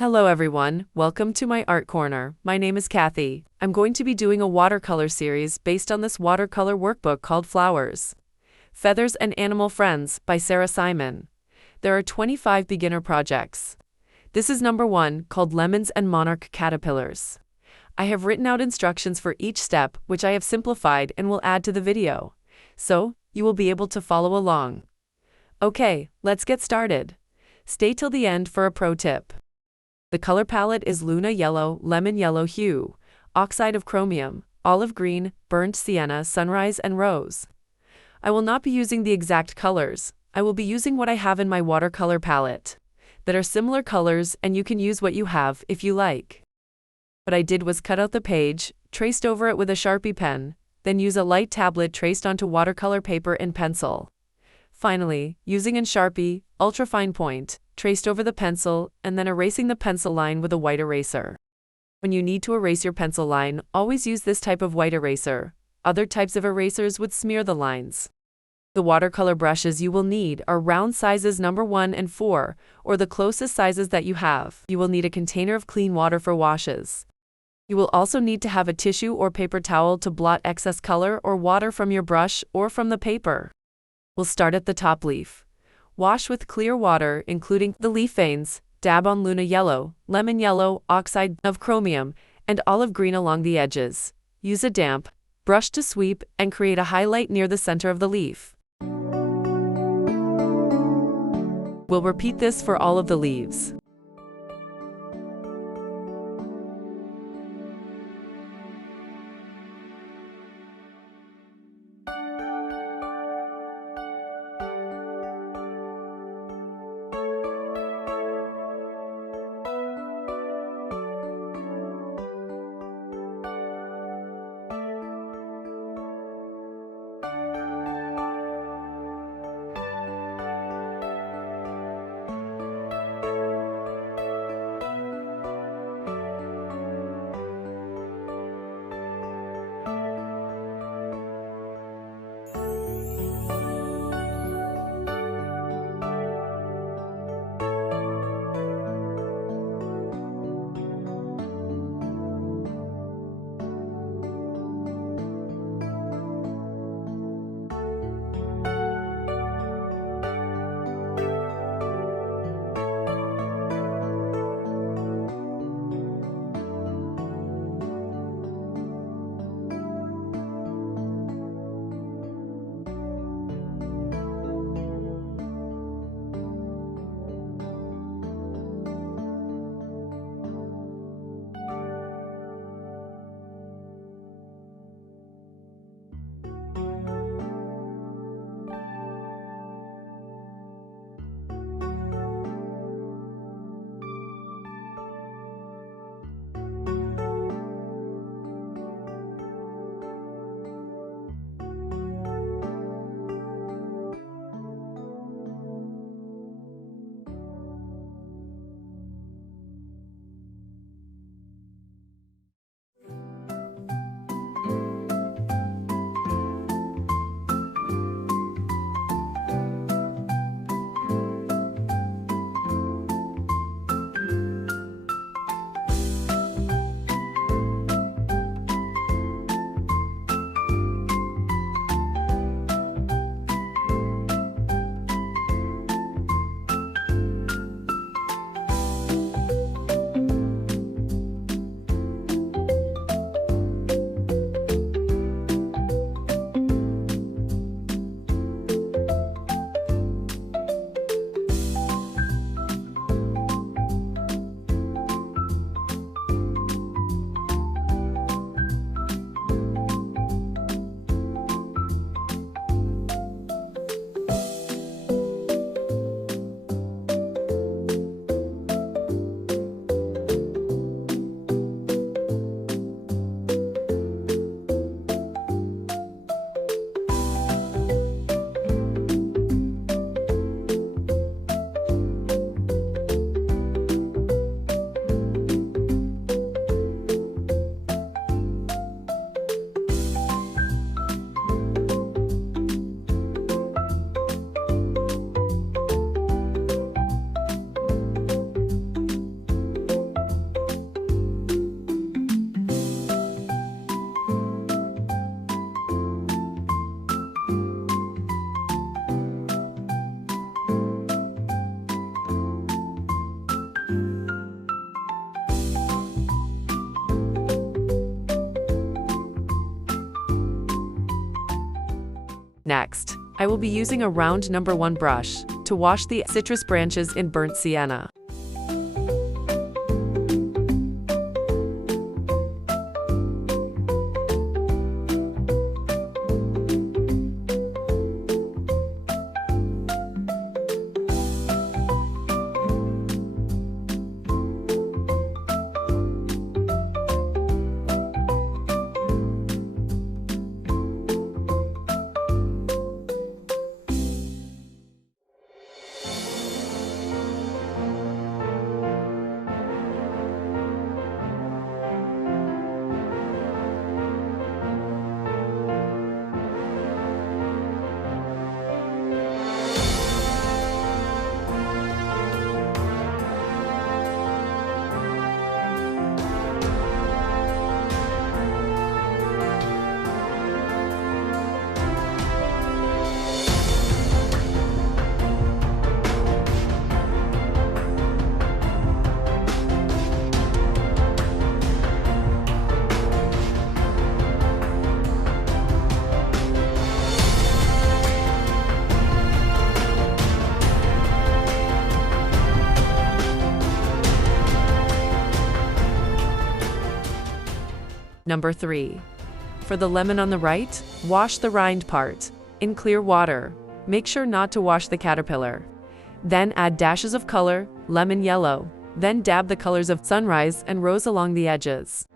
Hello everyone, welcome to my art corner. My name is Kathy. I'm going to be doing a watercolor series based on this watercolor workbook called Flowers, Feathers and Animal Friends by Sarah Simon. There are 25 beginner projects. This is number 1, called Lemons and Monarch Caterpillars. I have written out instructions for each step, which I have simplified and will add to the video, so you will be able to follow along. Okay, let's get started. Stay till the end for a pro tip. The color palette is Luna Yellow, Lemon Yellow Hue, Oxide of Chromium, Olive Green, Burnt Sienna, Sunrise, and Rose. I will not be using the exact colors. I will be using what I have in my watercolor palette that are similar colors, and you can use what you have if you like. What I did was cut out the page, traced over it with a Sharpie pen, then use a light tablet traced onto watercolor paper and pencil. Finally, using a Sharpie, ultrafine point, traced over the pencil, and then erasing the pencil line with a white eraser. When you need to erase your pencil line, always use this type of white eraser. Other types of erasers would smear the lines. The watercolor brushes you will need are round sizes number 1 and 4, or the closest sizes that you have. You will need a container of clean water for washes. You will also need to have a tissue or paper towel to blot excess color or water from your brush or from the paper. We'll start at the top leaf. Wash with clear water, including the leaf veins, dab on Luna Yellow, Lemon Yellow, Oxide of Chromium, and Olive Green along the edges. Use a damp brush to sweep and create a highlight near the center of the leaf. We'll repeat this for all of the leaves. Next, I will be using a round number 1 brush to wash the citrus branches in burnt sienna. Number 3. For the lemon on the right, wash the rind part in clear water. Make sure not to wash the caterpillar. Then add dashes of color, lemon yellow. Then dab the colors of sunrise and rose along the edges.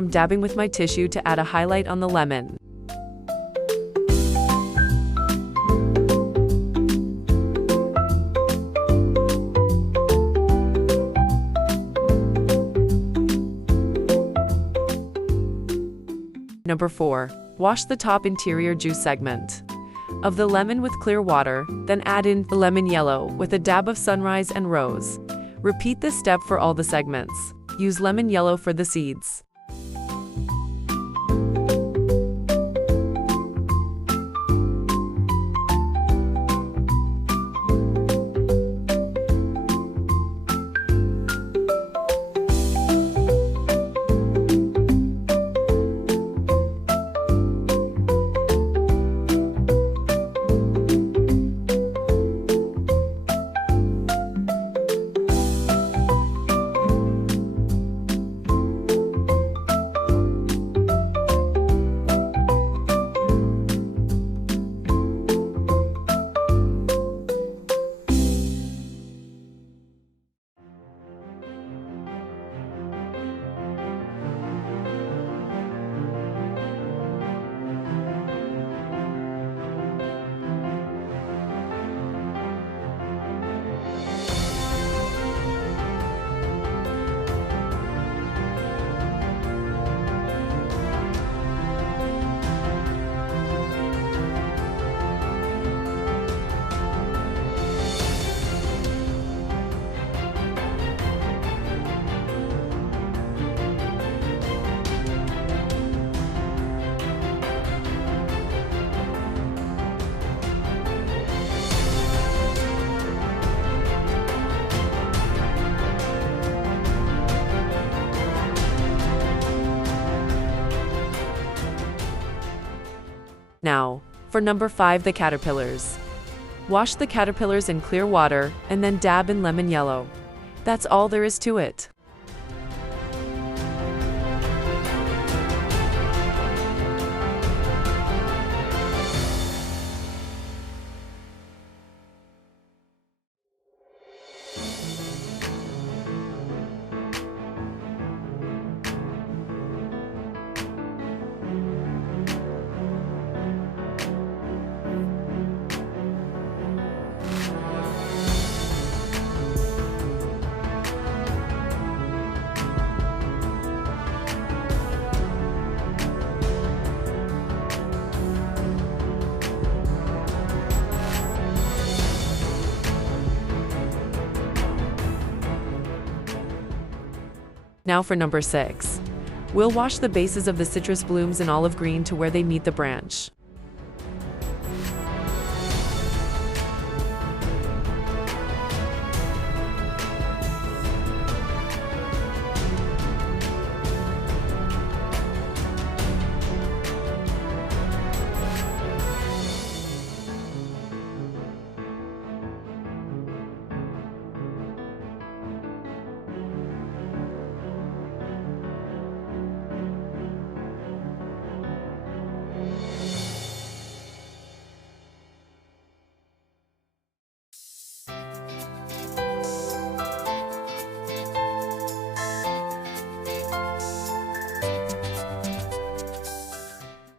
I'm dabbing with my tissue to add a highlight on the lemon. Number 4. Wash the top interior juice segment of the lemon with clear water, then add in the lemon yellow with a dab of sunrise and rose. Repeat this step for all the segments. Use lemon yellow for the seeds. Now, for number 5, the caterpillars. Wash the caterpillars in clear water and then dab in lemon yellow. That's all there is to it. Now for number 6. We'll wash the bases of the citrus blooms in olive green to where they meet the branch.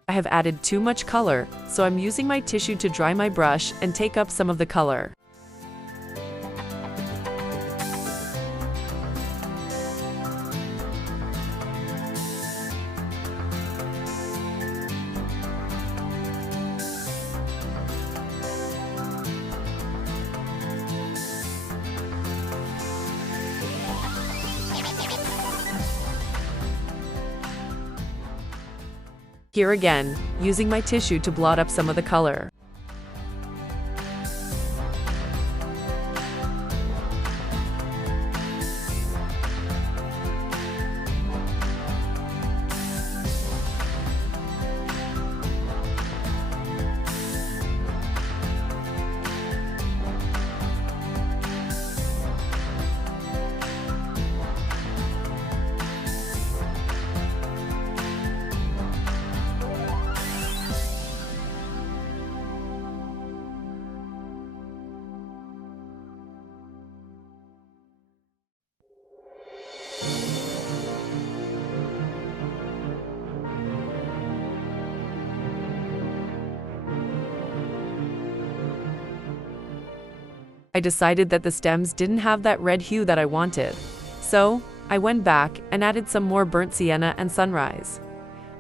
I have added too much color, so I'm using my tissue to dry my brush and take up some of the color. Here again, using my tissue to blot up some of the color. I decided that the stems didn't have that red hue that I wanted. So, I went back and added some more burnt sienna and sunrise,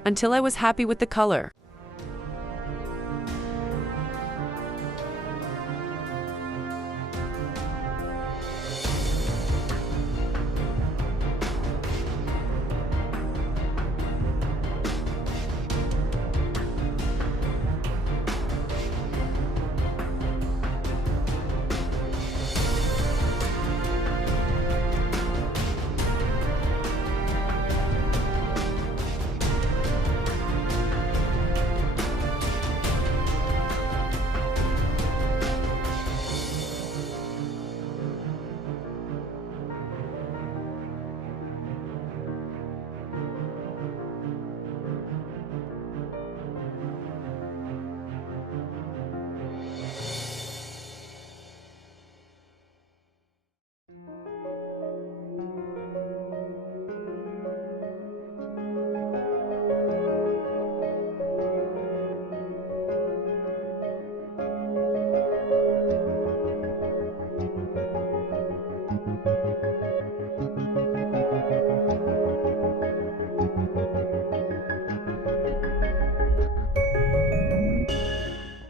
until I was happy with the color.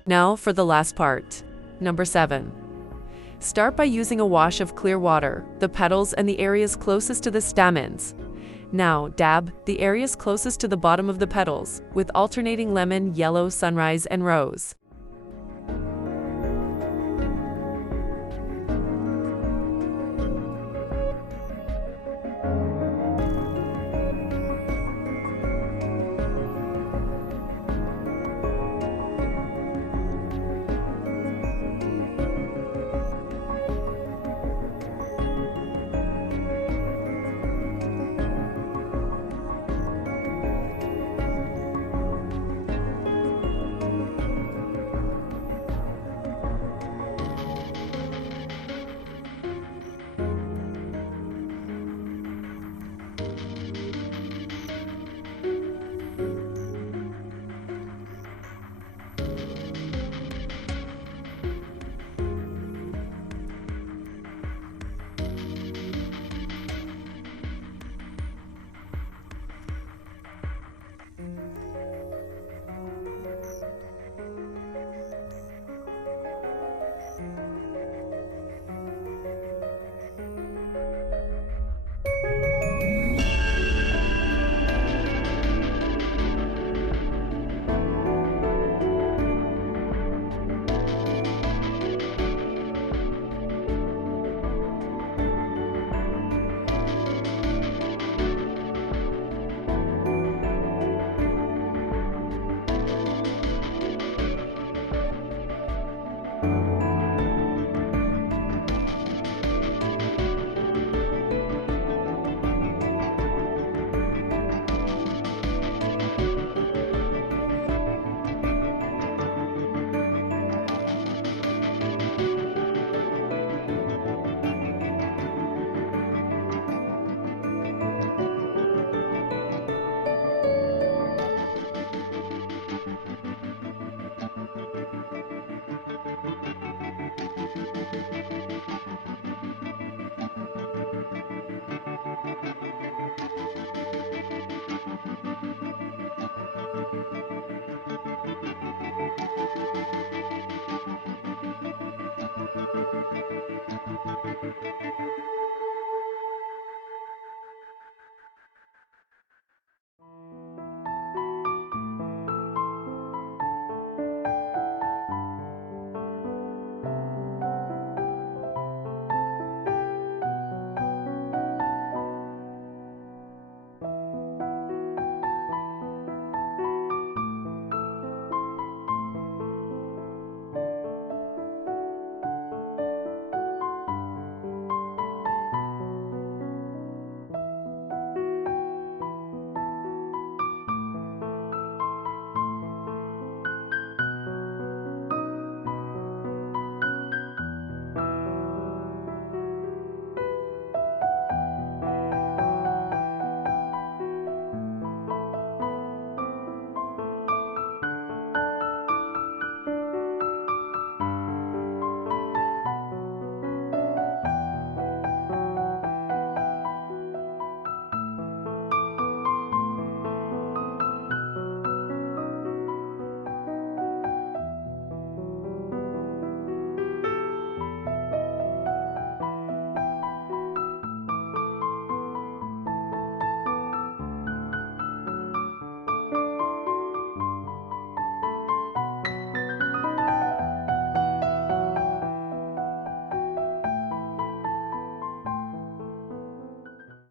Now for the last part. Number 7. Start by using a wash of clear water, the petals and the areas closest to the stamens. Now dab the areas closest to the bottom of the petals with alternating lemon, yellow, sunrise, and rose.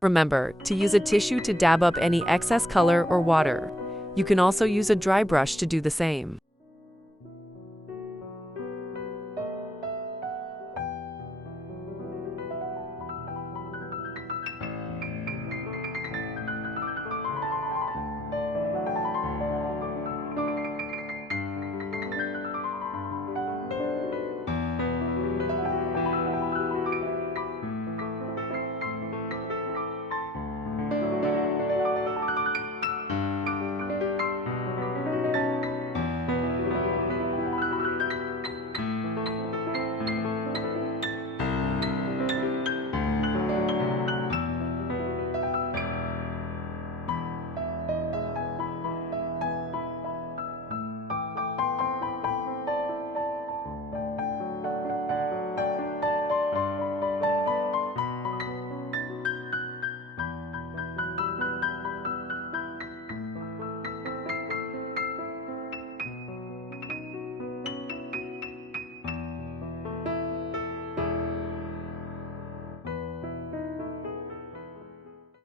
Remember to use a tissue to dab up any excess color or water. You can also use a dry brush to do the same.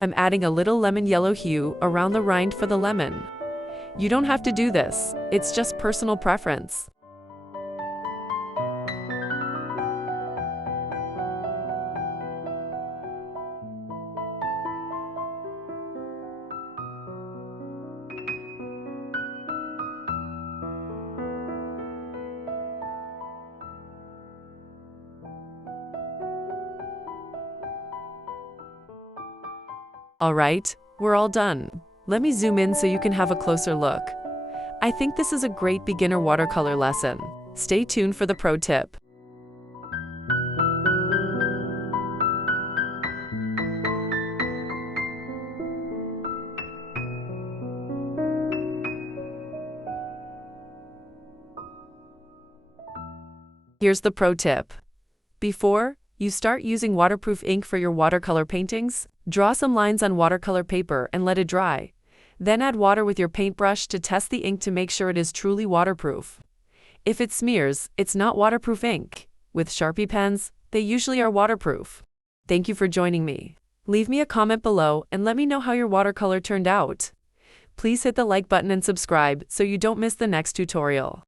I'm adding a little lemon yellow hue around the rind for the lemon. You don't have to do this, it's just personal preference. Alright, we're all done. Let me zoom in so you can have a closer look. I think this is a great beginner watercolor lesson. Stay tuned for the pro tip. Here's the pro tip. Before you start using waterproof ink for your watercolor paintings, draw some lines on watercolor paper and let it dry. Then add water with your paintbrush to test the ink to make sure it is truly waterproof. If it smears, it's not waterproof ink. With Sharpie pens, they usually are waterproof. Thank you for joining me. Leave me a comment below and let me know how your watercolor turned out. Please hit the like button and subscribe so you don't miss the next tutorial.